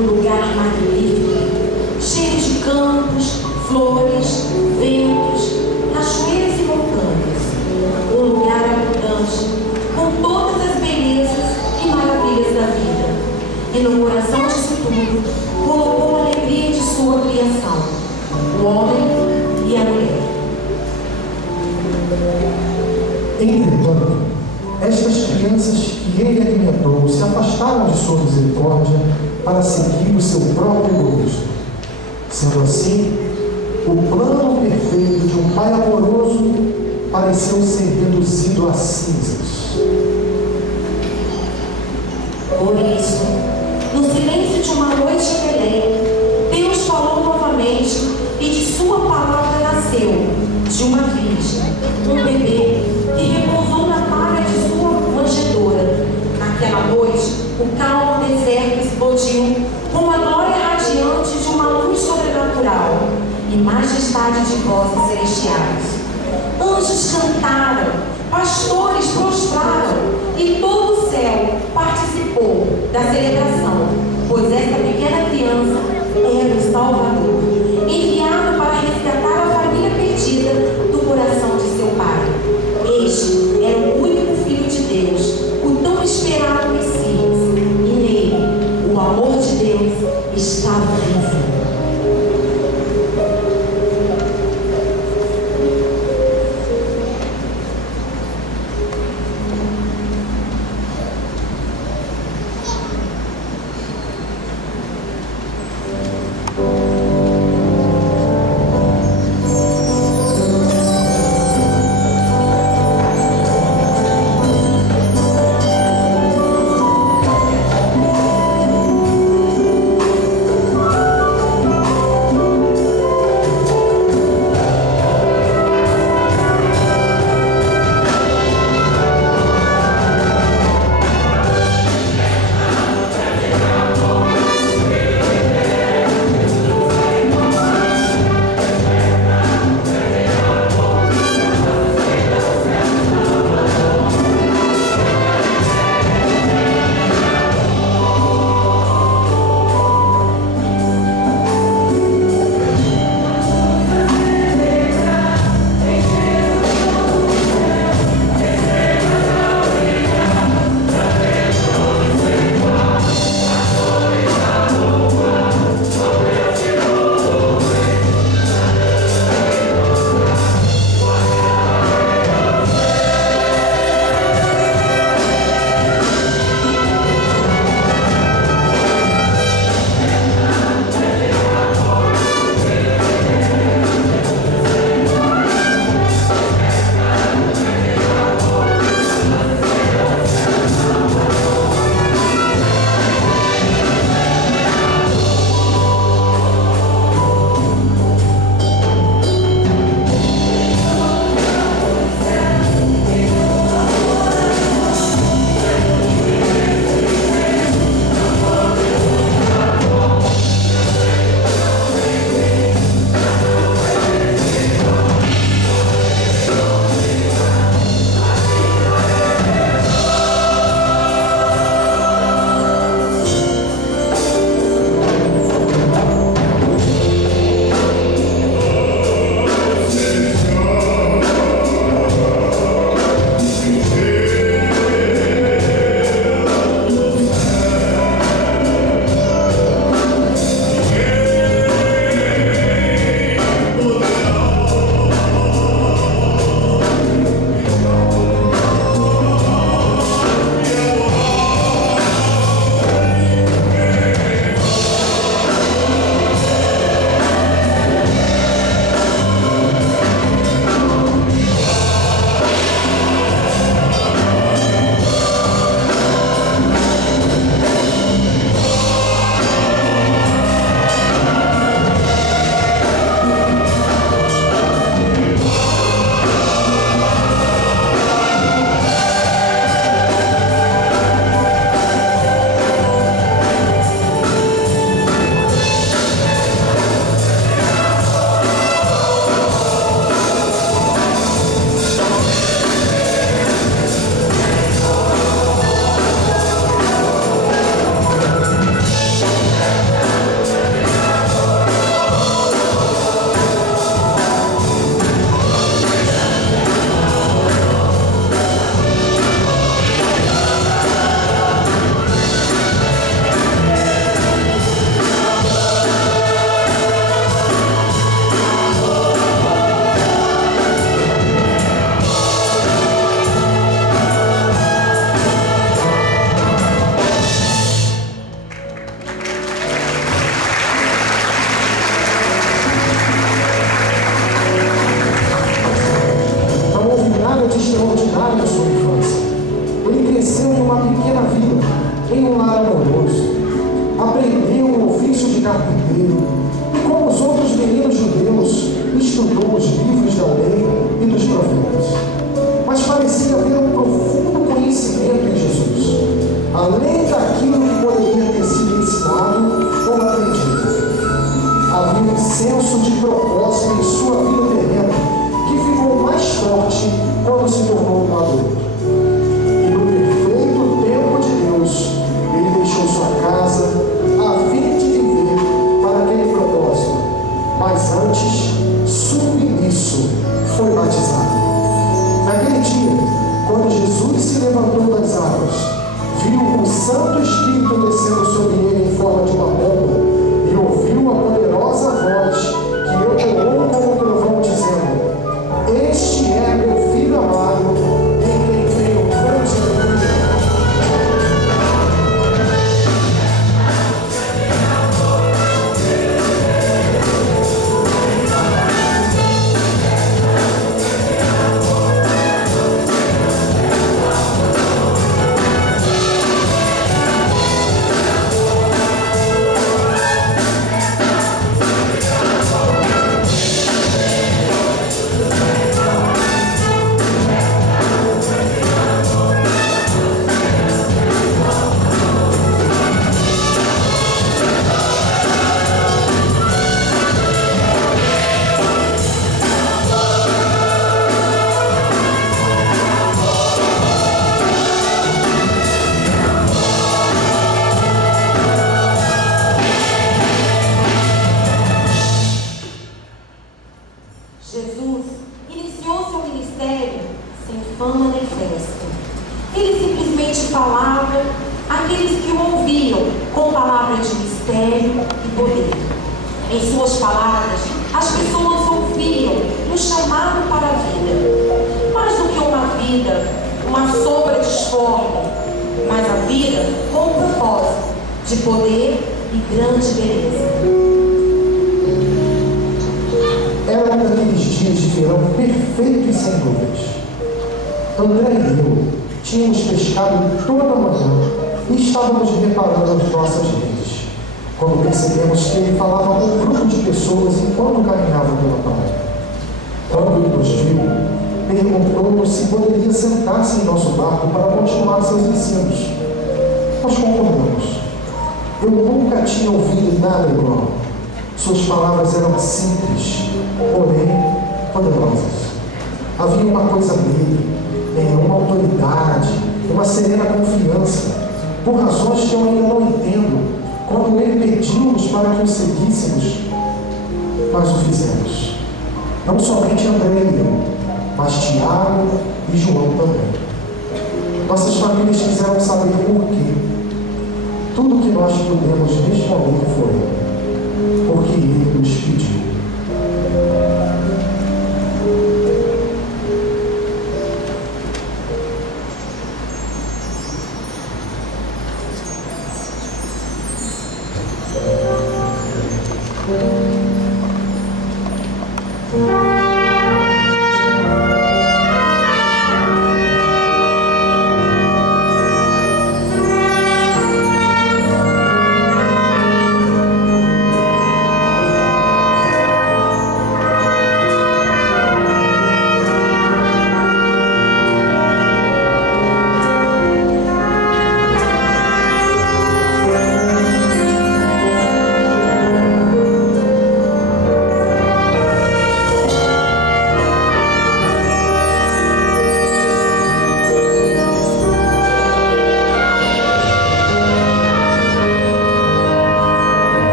um lugar magnífico, cheio de campos, flores, ventos, cachoeiras e montanhas. Um lugar abundante, com todas as belezas e maravilhas da vida. E no coração disso tudo, colocou a alegria de sua criação, o homem e a mulher. Entretanto, estas crianças que ele alimentou se afastaram de sua misericórdia para seguir o seu próprio gosto. Sendo assim, o plano perfeito de um pai amoroso pareceu ser reduzido a cinzas. Por isso, no silêncio de uma noite em Belém, Deus falou novamente e de sua palavra nasceu, de uma virgem, um bebê que repousou na palha de sua manjedoura. Naquela noite, o calmo deserto explodiu com a glória radiante de uma luz sobrenatural e majestade de vozes celestiais. Anjos cantaram, pastores prostraram e todo o céu participou da celebração, pois esta pequena criança era o Salvador, enviado para resgatar a família perdida do coração de seu pai. Este era o único Filho de Deus, o tão esperado Messias, e nele o amor de Deus estava visível. carpinteiro e, como os outros meninos judeus, estudou os livros da lei e dos profetas. Mas parecia haver um profundo conhecimento em Jesus, além daquilo que poderia ter sido ensinado ou aprendido. Havia um senso de propósito em sua vida terrena que ficou mais forte quando se tornou um adulto. E no perfeito tempo de Deus, ele deixou sua casa a fim de viver para aquele propósito. Mas antes, submisso, foi batizado. Naquele dia, quando Jesus se levantou das águas, viu o Santo Espírito descendo sobre ele em forma de uma pomba e ouviu a poderosa voz que ecoou como um trovão, dizendo: Este é meu Filho amado, em quem tenho grande alegria. Jesus iniciou seu ministério sem fama nem festa. Ele simplesmente falava àqueles que o ouviam com palavras de mistério e poder. Em suas palavras, as pessoas ouviam um chamado para a vida. Mais do que uma vida, uma sombra disforme, mas a vida com um propósito de poder e grande beleza. Era um daqueles dias de verão perfeitos e sem nuvens. André e eu tínhamos pescado toda a manhã e estávamos reparando as nossas redes, quando percebemos que ele falava com um grupo de pessoas enquanto caminhava pela praia. Quando ele nos viu, perguntou-nos se poderia sentar-se em nosso barco para continuar seus ensinos. Nós concordamos. Eu nunca tinha ouvido nada igual. Suas palavras eram simples, porém poderosas. Havia uma coisa nele, uma autoridade, uma serena confiança, por razões que eu ainda não entendo, quando ele pediu-nos para que o seguíssemos, nós o fizemos. Não somente André e eu, mas Tiago e João também. Nossas famílias quiseram saber por quê. Tudo o que nós pudemos responder foi: porque ele nos pediu.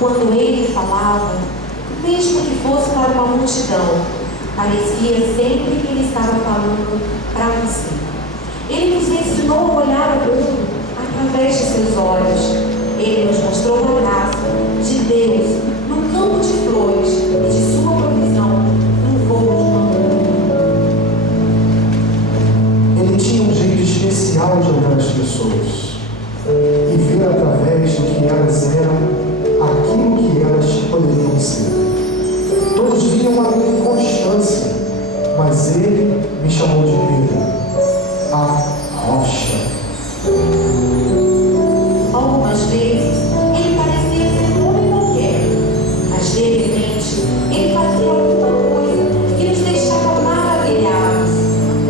Quando ele falava, mesmo que fosse para uma multidão, parecia sempre que ele estava falando para você. Ele nos ensinou a olhar o mundo através de seus olhos. Ele nos mostrou a graça de Deus no campo de flores e de sua provisão no voo de uma nuvem. Ele tinha um jeito especial de olhar as pessoas e ver através do que elas eram aquilo que elas poderiam ser. Todos viam uma inconstância, mas ele me chamou de Pedro, a rocha. Algumas vezes ele parecia ser um homem qualquer, mas de repente ele fazia alguma coisa que nos deixava maravilhados.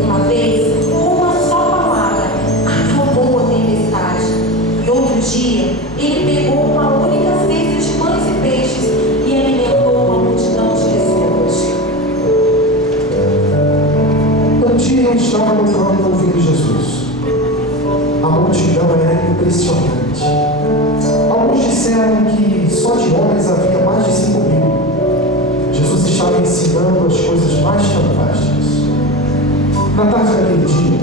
Uma vez, com uma só palavra, acalmou a tempestade. E outro dia, ele pegou uma única cesta de pães e peixes e alimentou uma multidão de pessoas. Um dia eu estava no campo ouvindo Jesus. A multidão era impressionante. Alguns disseram que só de homens havia mais de 5.000. Jesus estava ensinando as coisas mais fantásticas. Na tarde daquele dia,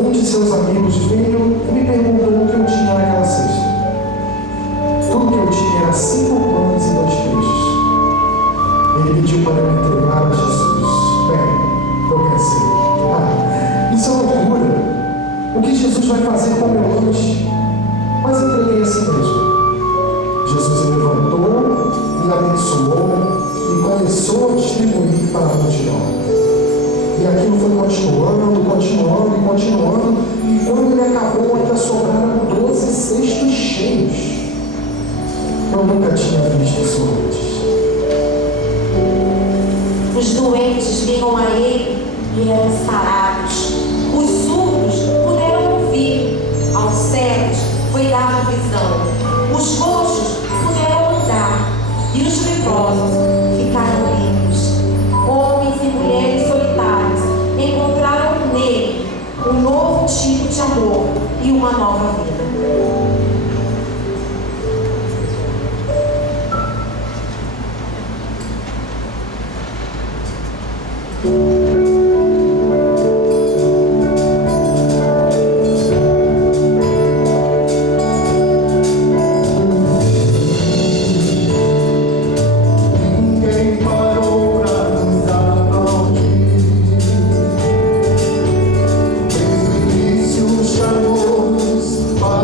um de seus amigos veio e me perguntou o que eu tinha naquela cesta. Tudo que eu tinha era 5 pães e 2 peixes. Ele pediu para me entregar a Jesus. Bem, eu pensei, isso é loucura. O que Jesus vai fazer com o meu lanche? Mas entreguei assim mesmo. Jesus levantou, me abençoou e começou a distribuir para a multidão. E aquilo foi continuando, e quando ele acabou, ainda sobraram 12 cestos cheios. Eu nunca tinha visto isso antes. Os doentes vinham a ele e eram sarados. Os surdos puderam ouvir. Aos cegos foi dada visão. Os coxos puderam andar. E os leprosos ficaram limpos. Homens e mulheres solitários encontraram nele um novo tipo de amor e uma nova vida. Chamou-nos para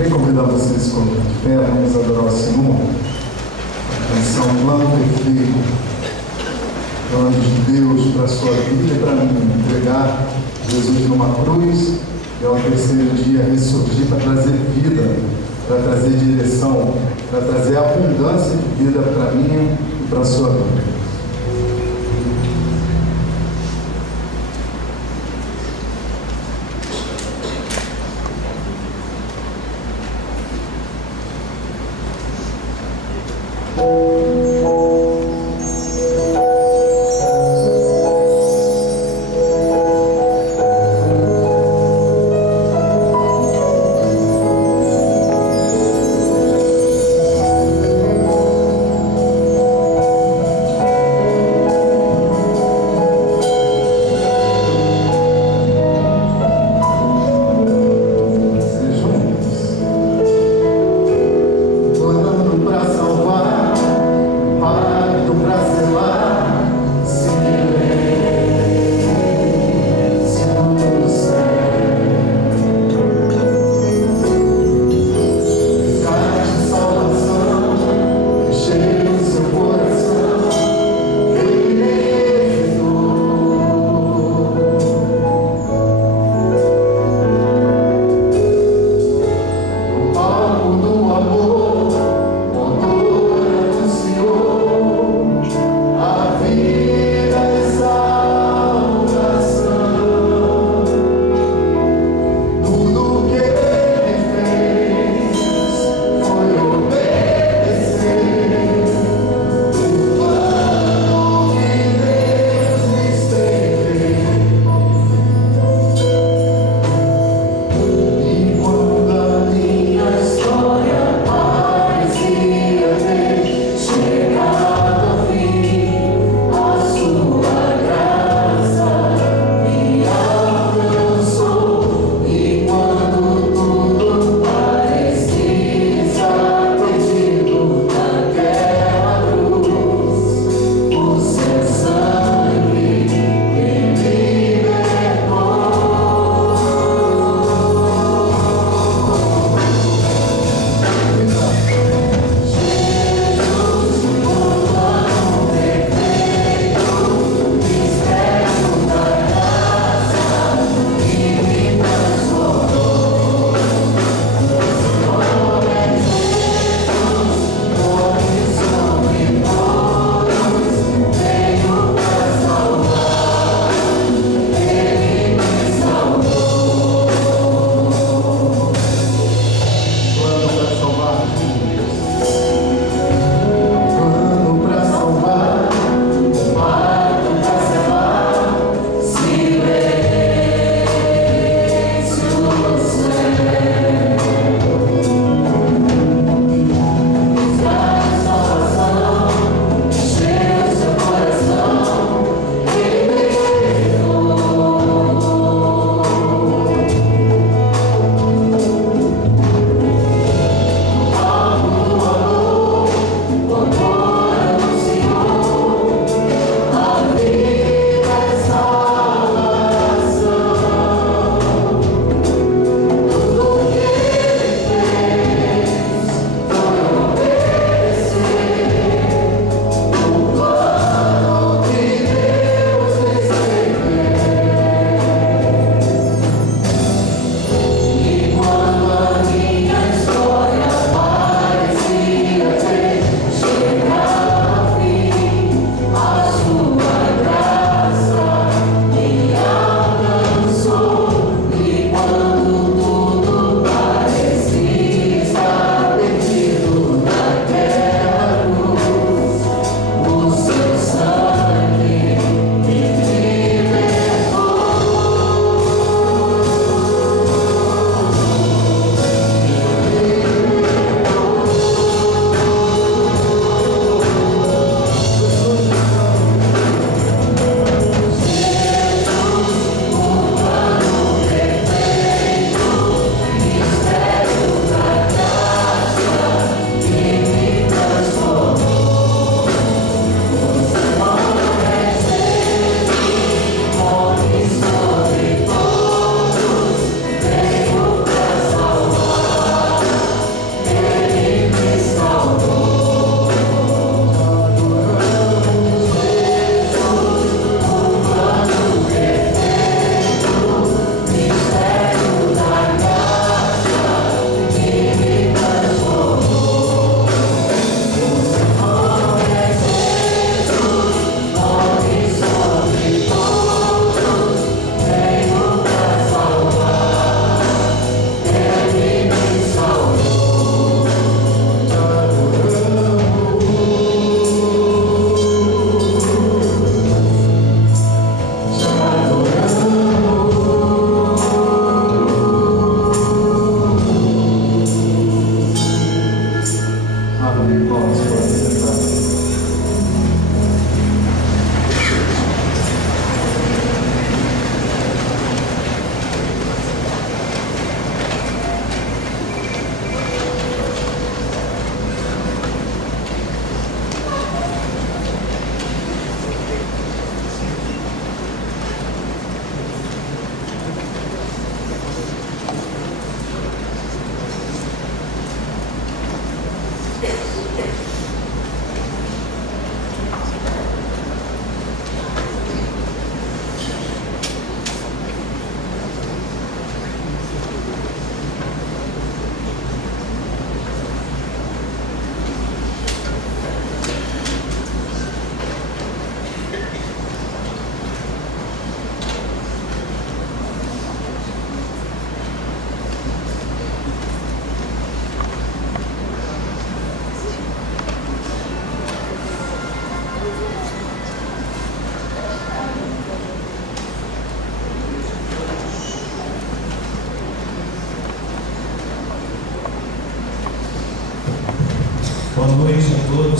Queria convidar vocês a colocar de pé, vamos adorar o Senhor. A canção Plano Perfeito, plano de Deus para a sua vida e para mim, entregar Jesus numa cruz e ao terceiro dia ressurgir para trazer vida, para trazer direção, para trazer abundância de vida para mim e para a sua vida.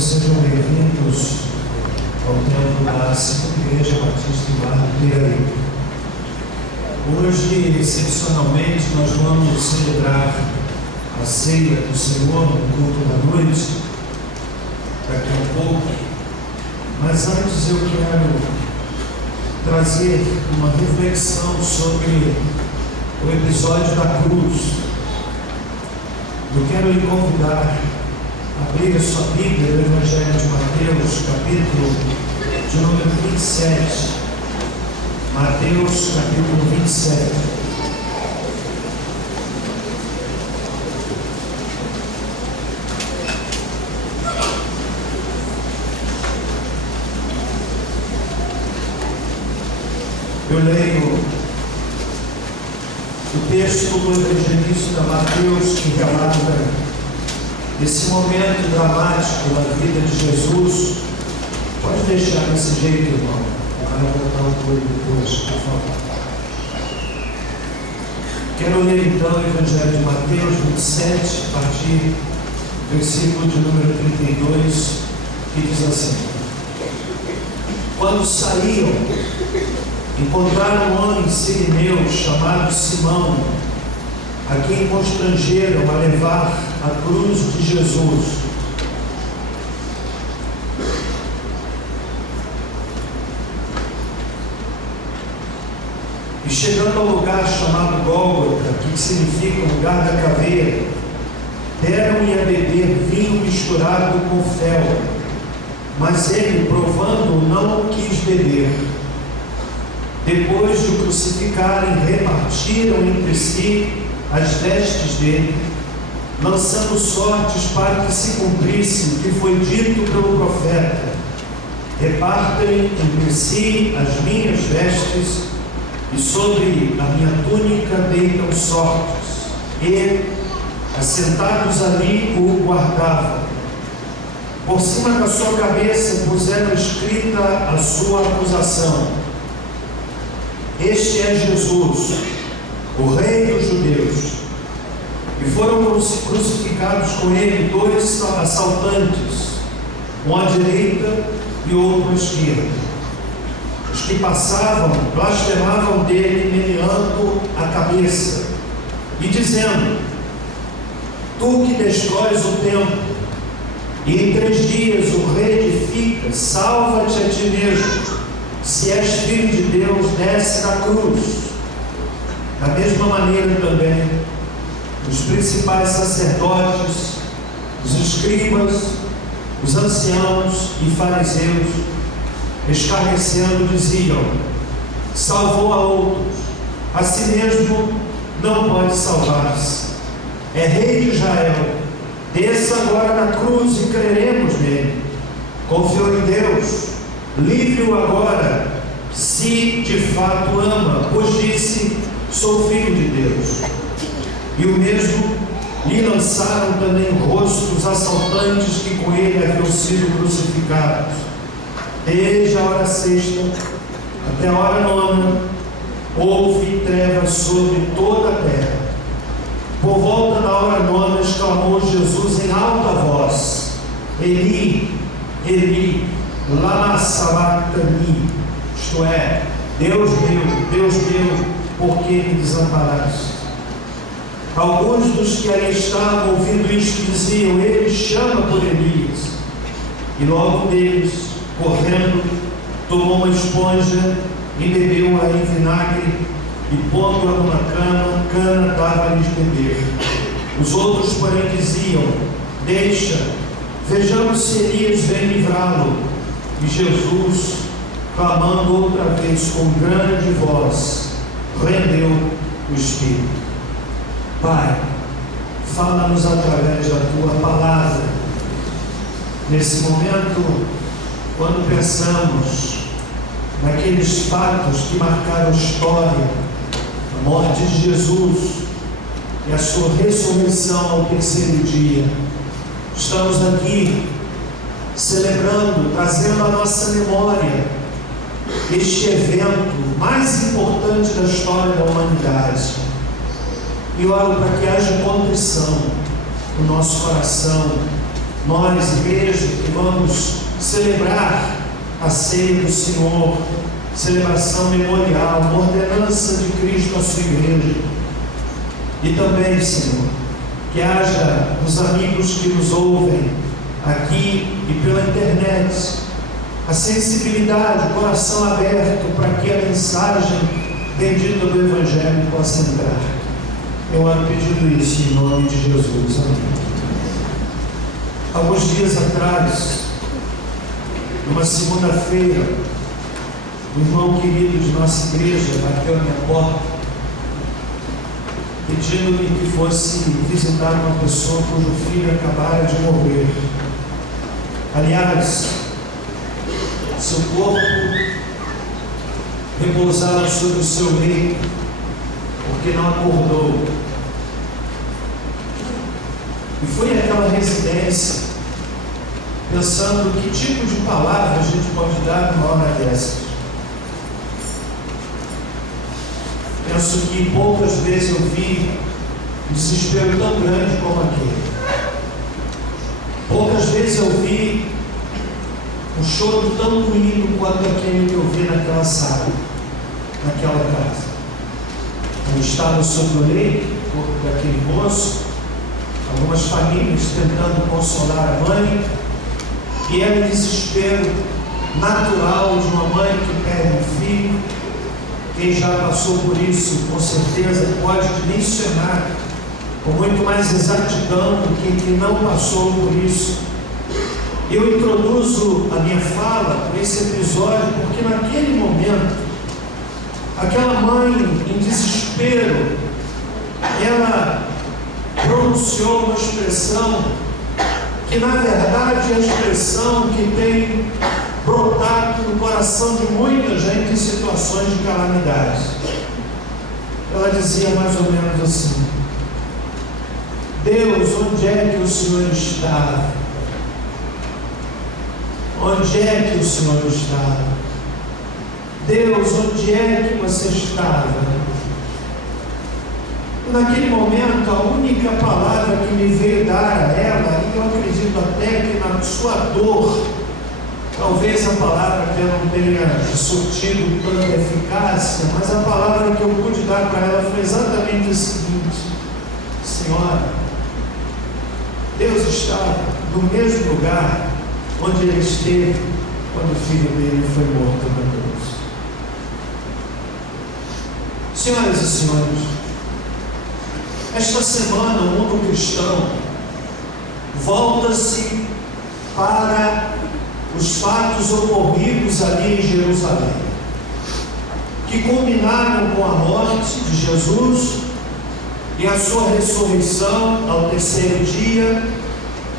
todos sejam bem-vindos ao templo da Segunda Igreja Batista em Barra do Piraí. Hoje, excepcionalmente, nós vamos celebrar a ceia do Senhor no culto da noite, daqui a um pouco. Mas antes eu quero trazer uma reflexão sobre o episódio da cruz. Eu quero lhe convidar a abrir a sua Bíblia no Evangelho de Mateus, capítulo de número 27. Mateus, capítulo 27. Eu leio o texto do evangelista Mateus que relata esse momento dramático da vida de Jesus. Pode deixar desse jeito, irmão. Vai voltar o coelho depois, por favor. Quero ler então o Evangelho de Mateus 27, a partir do versículo de número 32, que diz assim: Quando saíam, encontraram um homem sirineu chamado Simão, a quem constrangeram a levar a cruz de Jesus. E chegando ao lugar chamado Gólgota, que significa lugar da caveira, deram-lhe a beber vinho misturado com fel, mas ele, provando, não quis beber. Depois de o crucificarem, repartiram entre si as vestes dele, lançando sortes para que se cumprisse o que foi dito pelo profeta: repartem entre si as minhas vestes, e sobre a minha túnica deitam sortes. E, assentados ali, o guardavam. Por cima da sua cabeça puseram escrita a sua acusação: Este é Jesus, o Rei dos Judeus. E foram crucificados com ele 2 assaltantes, um à direita e outro à esquerda. Os que passavam blasfemavam dele, meneando a cabeça e dizendo: Tu que destróis o templo, e em 3 dias o reedificas, salva-te a ti mesmo. Se és filho de Deus, desce da cruz. Da mesma maneira também, os principais sacerdotes, os escribas, os anciãos e fariseus, escarnecendo, diziam: Salvou a outros, a si mesmo não pode salvar-se. É rei de Israel, desça agora da cruz e creremos nele. Confiou em Deus, livre-o agora, se de fato ama, pois disse: Sou filho de Deus. E o mesmo lhe lançaram também o rosto os assaltantes que com ele haviam sido crucificados. Desde a hora 6ª até a hora 9ª houve trevas sobre toda a terra. Por volta da hora 9ª exclamou Jesus em alta voz: Eli, Eli, lama sabachthani, isto é, Deus meu, por que me desamparaste? Alguns dos que ali estavam ouvindo isto diziam: Ele chama por Elias. E logo deles, correndo, tomou uma esponja, embebeu-a em vinagre e, pondo-a numa cana, dava-lhes beber. Os outros, porém, diziam: Deixa, vejamos se Elias vem livrá-lo. E Jesus, clamando outra vez com grande voz, rendeu o Espírito. Pai, fala-nos através da Tua palavra. Nesse momento, quando pensamos naqueles fatos que marcaram a história, a morte de Jesus e a sua ressurreição ao 3º dia, estamos aqui celebrando, trazendo à nossa memória este evento mais importante da história da humanidade. E oro para que haja contrição no nosso coração nós, igreja, que vamos celebrar a ceia do Senhor, celebração memorial, uma ordenança de Cristo à sua igreja. E também, Senhor, que haja os amigos que nos ouvem aqui e pela internet, a sensibilidade, o coração aberto para que a mensagem bendita do Evangelho possa entrar. Eu ando pedindo isso em nome de Jesus. Amém. Alguns dias atrás, numa segunda-feira, um irmão querido de nossa igreja bateu na minha porta, pedindo-me que fosse visitar uma pessoa cujo filho acabara de morrer. Aliás, seu corpo repousava sobre o seu leito, porque não acordou. E foi àquela residência, pensando que tipo de palavra a gente pode dar numa hora dessas. Penso que poucas vezes eu vi um desespero tão grande como aquele. Poucas vezes eu vi um choro tão bonito quanto aquele que eu vi naquela sala, naquela casa. Onde estava sobre o leito, o corpo daquele moço, algumas famílias tentando consolar a mãe, e era o desespero natural de uma mãe que perde um filho. Quem já passou por isso, com certeza, pode dimensionar com muito mais exatidão do que quem não passou por isso. Eu introduzo a minha fala por esse episódio porque naquele momento, aquela mãe em desespero, ela pronunciou uma expressão que na verdade é a expressão que tem brotado no coração de muita gente em situações de calamidade. Ela dizia mais ou menos assim: Deus, onde é que o Senhor está? Onde é que o Senhor está? Deus, onde é que você estava? Naquele momento, a única palavra que me veio dar a ela, e eu acredito até que na sua dor, talvez a palavra que eu não tenha surtido tanta eficácia, mas a palavra que eu pude dar para ela foi exatamente o seguinte: Senhora, Deus está no mesmo lugar onde Ele esteve quando o filho dele foi morto na cruz. Senhoras e senhores, esta semana o mundo cristão volta-se para os fatos ocorridos ali em Jerusalém, que culminaram com a morte de Jesus e a sua ressurreição ao terceiro dia,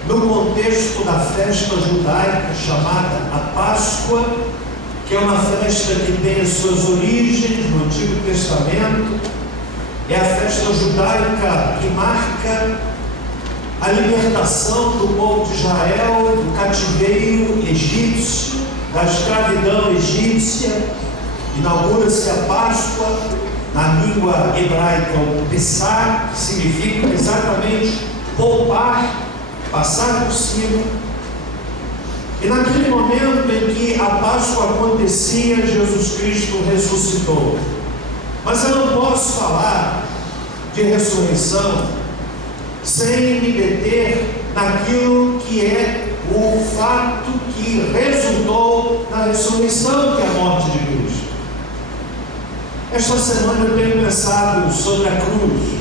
no contexto da festa judaica chamada a Páscoa, que é uma festa que tem as suas origens no Antigo Testamento. É a festa judaica que marca a libertação do povo de Israel do cativeiro egípcio, da escravidão egípcia. Inaugura-se a Páscoa, na língua hebraica o Pessah, que significa exatamente poupar, passar por cima. E naquele momento em que a Páscoa acontecia, Jesus Cristo ressuscitou. Mas eu não posso falar de ressurreição sem me deter naquilo que é o fato que resultou na ressurreição, que é a morte de Cristo. Esta semana eu tenho pensado sobre a cruz,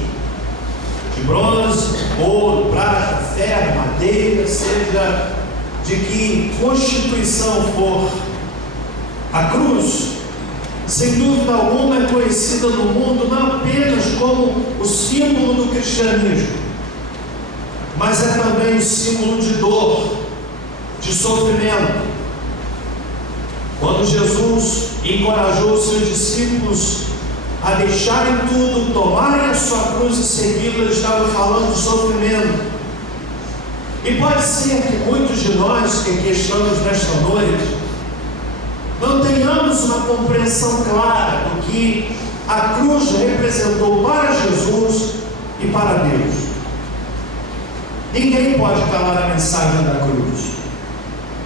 de bronze, ouro, prata, ferro, madeira, seja de que constituição for. A cruz, sem dúvida alguma, é conhecida no mundo não apenas como o símbolo do cristianismo, mas é também o símbolo de dor, de sofrimento. Quando Jesus encorajou os seus discípulos a deixarem tudo, tomarem a sua cruz e segui-lo, ele estava falando de sofrimento. E pode ser que muitos de nós que aqui estamos nesta noite não tenhamos uma compreensão clara do que a cruz representou para Jesus e para Deus. Ninguém pode calar a mensagem da cruz.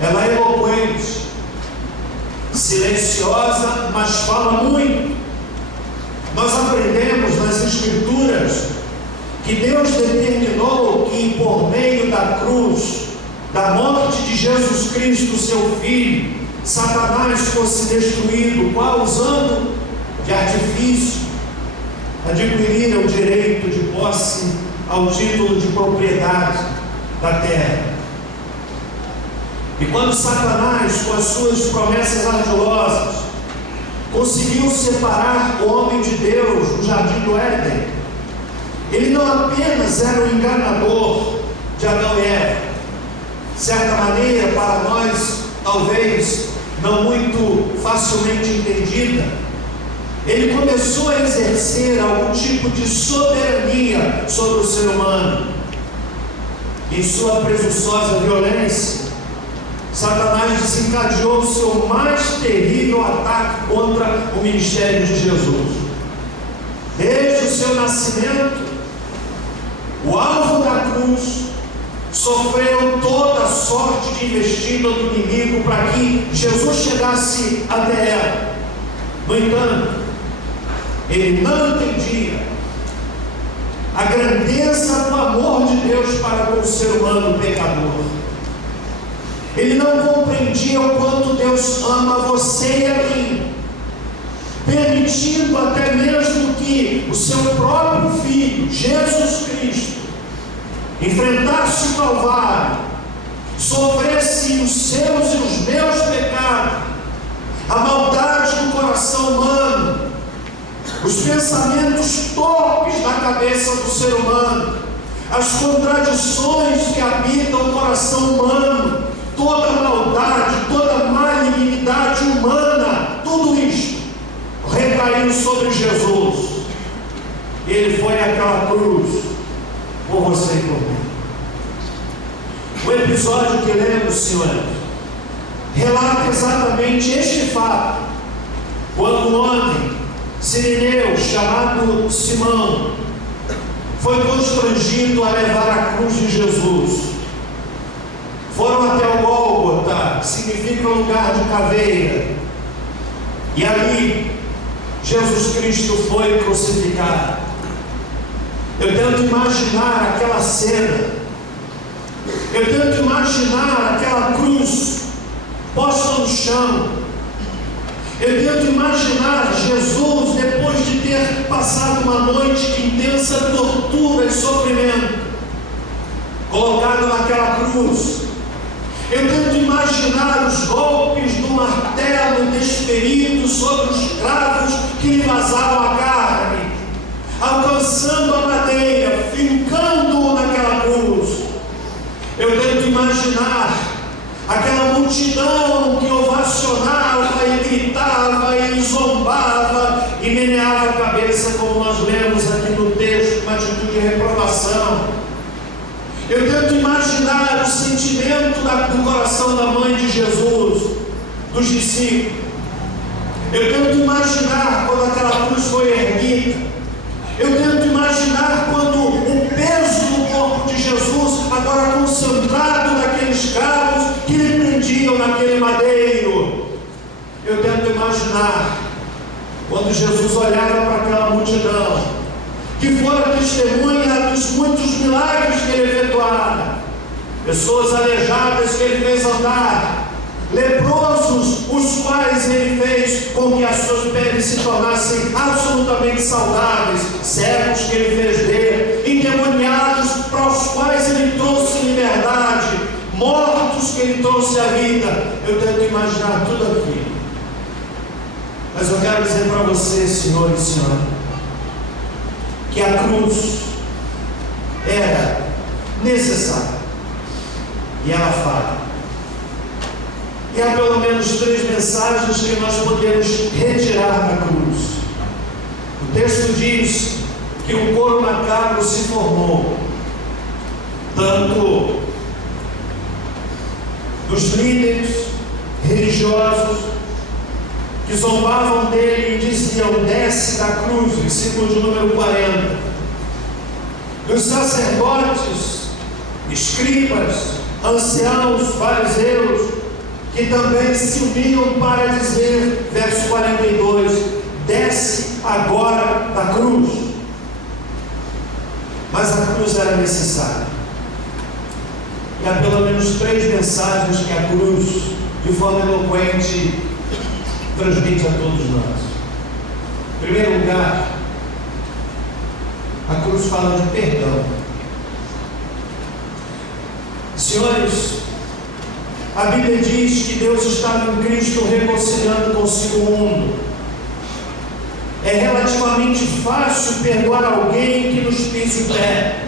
Ela é eloquente, silenciosa, mas fala muito. Nós aprendemos nas Escrituras que Deus determinou que por meio da cruz, da morte de Jesus Cristo, seu Filho, Satanás fosse destruído, qual usando de artifício, adquiriram o direito de posse ao título de propriedade da terra. E quando Satanás, com as suas promessas ardilosas, conseguiu separar o homem de Deus no jardim do Éden, ele não apenas era o enganador de Adão e Eva, de certa maneira, para nós, talvez não muito facilmente entendida, ele começou a exercer algum tipo de soberania sobre o ser humano. Em sua presunçosa violência, Satanás desencadeou o seu mais terrível ataque contra o ministério de Jesus. Desde o seu nascimento, o alvo da cruz sofreu toda sorte de investida do inimigo para que Jesus chegasse até ela. No entanto, ele não entendia a grandeza do amor de Deus para com o ser humano pecador. Ele não compreendia o quanto Deus ama você e a mim, permitindo até mesmo que o seu próprio Filho, Jesus Cristo, enfrentasse o Calvário, sofresse os seus e os meus pecados, a maldade do coração humano, os pensamentos torpes da cabeça do ser humano, as contradições que habitam o coração humano, toda maldade, toda malignidade humana, tudo isto recaiu sobre Jesus. Ele foi àquela cruz por você e por mim. O episódio que lemos, senhores, relata exatamente este fato. Quando um homem sirineu chamado Simão foi constrangido a levar a cruz de Jesus, foram até o Gólgota, que significa lugar de caveira, e ali Jesus Cristo foi crucificado. Eu tento imaginar aquela cena, eu tento imaginar aquela cruz posta no chão, eu tento imaginar Jesus depois de ter passado uma noite de intensa tortura e sofrimento, colocado naquela cruz. Eu tento imaginar os golpes do martelo desferidos sobre os cravos que lhe vazavam a carne, alcançando a madeira, fincando-o naquela cruz. Eu tento imaginar aquela multidão que ovacionava e gritava e zombava e meneava a cabeça, como nós lemos aqui no texto, uma atitude de reprovação. Eu tento imaginar o sentimento do coração da mãe de Jesus, dos discípulos. Eu tento imaginar quando aquela cruz foi erguida. Eu tento imaginar quando o peso do corpo de Jesus, agora concentrado naqueles cabos que lhe prendiam naquele madeiro. Eu tento imaginar quando Jesus olhava para aquela multidão, que fora testemunha dos muitos milagres que ele efetuara, pessoas aleijadas que ele fez andar, leprosos os quais ele fez com que as suas peles se tornassem absolutamente saudáveis, cegos que ele fez ver, endemoniados para os quais ele trouxe liberdade, mortos que ele trouxe à vida. Eu tento imaginar tudo aquilo, mas eu quero dizer para você, senhor e senhora, que a cruz era necessária e ela fala. E há pelo menos 3 mensagens que nós podemos retirar da cruz. O texto diz que um coro macabro se formou, tanto dos líderes religiosos que zombavam dele e diziam: desce da cruz, versículo de número 40. Dos sacerdotes escribas, anciãos, fariseus, que também se uniam para dizer, verso 42, desce agora da cruz. Mas a cruz era necessária. E há pelo menos 3 mensagens que a cruz, de forma eloquente, transmite a todos nós. Em primeiro lugar, a cruz fala de perdão. Senhores, a Bíblia diz que Deus estava em Cristo reconciliando consigo o mundo. É relativamente fácil perdoar alguém que nos pisa o pé,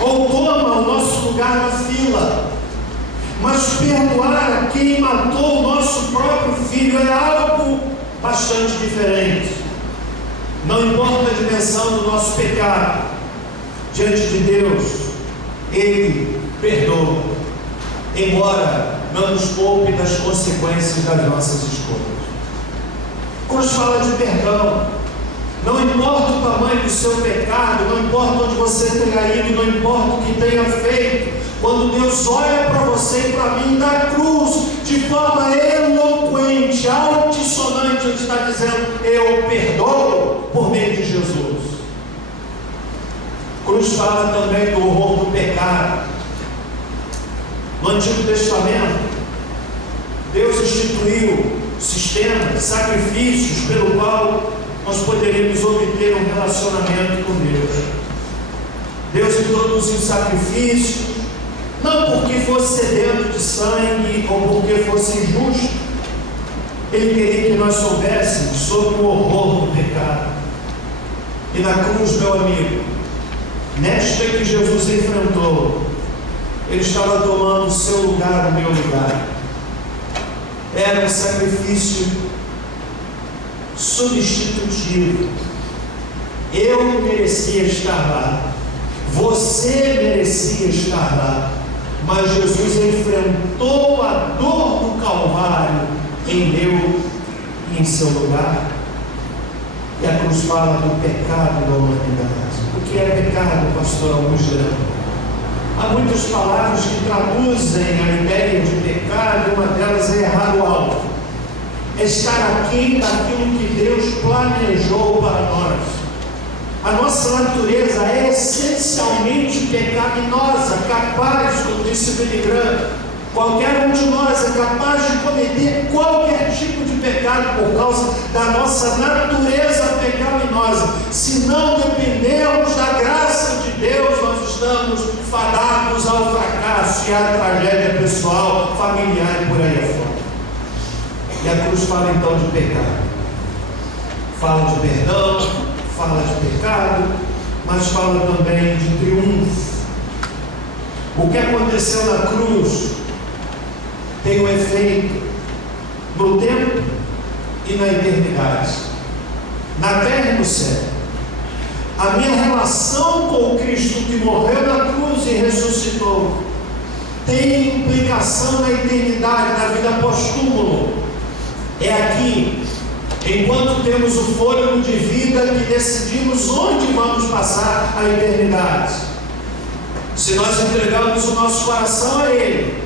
ou toma o nosso lugar na fila. Mas perdoar a quem matou o nosso próprio filho é algo bastante diferente. Não importa a dimensão do nosso pecado, diante de Deus, Ele perdoa, embora não nos poupe das consequências das nossas escolhas. A cruz fala de perdão. Não importa o tamanho do seu pecado, não importa onde você tenha ido, não importa o que tenha feito, quando Deus olha para você e para mim da cruz, de forma eloquente, altissonante, Ele está dizendo: eu perdoo por meio de Jesus. A cruz fala também do horror do pecado. No Antigo Testamento, Deus instituiu sistemas, sacrifícios pelo qual nós poderíamos obter um relacionamento com Deus. Deus introduziu sacrifícios, não porque fosse sedento de sangue ou porque fosse injusto. Ele queria que nós soubéssemos sobre o horror do pecado. E na cruz, meu amigo, nesta que Jesus enfrentou, Ele estava tomando o seu lugar, o meu lugar. Era um sacrifício substitutivo. Eu merecia estar lá, você merecia estar lá, mas Jesus enfrentou a dor do Calvário em meu e em seu lugar. E a cruz fala do pecado da humanidade. O que é pecado, pastor Augusto? Há muitas palavras que traduzem a ideia de pecado. Uma delas é errar o alvo, é estar aquém daquilo que Deus planejou para nós. A nossa natureza é essencialmente pecaminosa, capaz, como disse Billy Graham, qualquer um de nós é capaz de cometer qualquer tipo de pecado por causa da nossa natureza pecaminosa. Se não dependermos da graça de Deus, nós estamos fadados ao fracasso e à tragédia pessoal, familiar e por aí afora. E a cruz fala então de pecado, fala de perdão, fala de pecado, mas fala também de triunfo. O que aconteceu na cruz tem um efeito no tempo e na eternidade, na terra e no céu. A minha relação com o Cristo que morreu na cruz e ressuscitou tem implicação na eternidade, na vida pós-túmulo. É aqui, enquanto temos o fôlego de vida, que decidimos onde vamos passar a eternidade. Se nós entregamos o nosso coração a Ele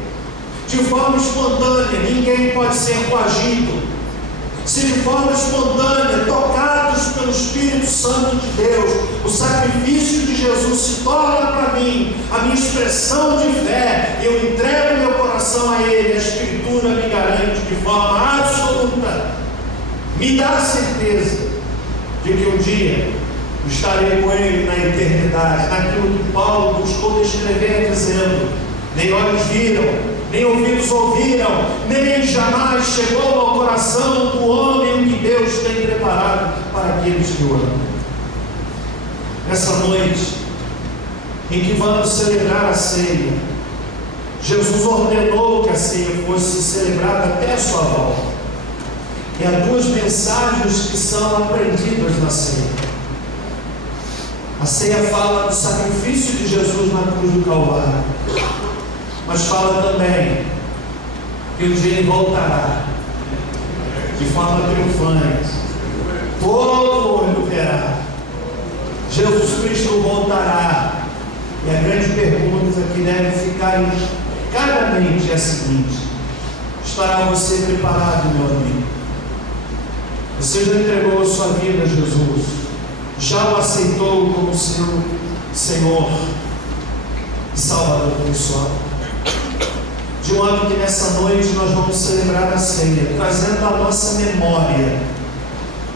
de forma espontânea, ninguém pode ser coagido. Se de forma espontânea, tocados pelo Espírito Santo de Deus, o sacrifício de Jesus se torna para mim a minha expressão de fé, eu entrego meu coração a Ele, a Escritura me garante de forma absoluta, me dá a certeza de que um dia estarei com Ele na eternidade, naquilo que Paulo buscou descrever dizendo: nem olhos viram, nem ouvidos ouviram, nem jamais chegou ao coração do homem o que Deus tem preparado para aqueles que o amam. Nessa noite, em que vamos celebrar a ceia, Jesus ordenou que a ceia fosse celebrada até a sua volta. E há 2 mensagens que são aprendidas na ceia. A ceia fala do sacrifício de Jesus na cruz do Calvário, mas fala também que um dia Ele voltará de forma triunfante, todo olho verá. Jesus Cristo voltará E a grande pergunta que deve ficar em cada mente é a seguinte: estará você preparado, meu amigo? Você já entregou a sua vida a Jesus? Já o aceitou como seu Senhor e Salvador pessoal? De modo que nessa noite nós vamos celebrar a ceia, trazendo à nossa memória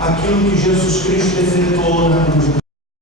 aquilo que Jesus Cristo defendeu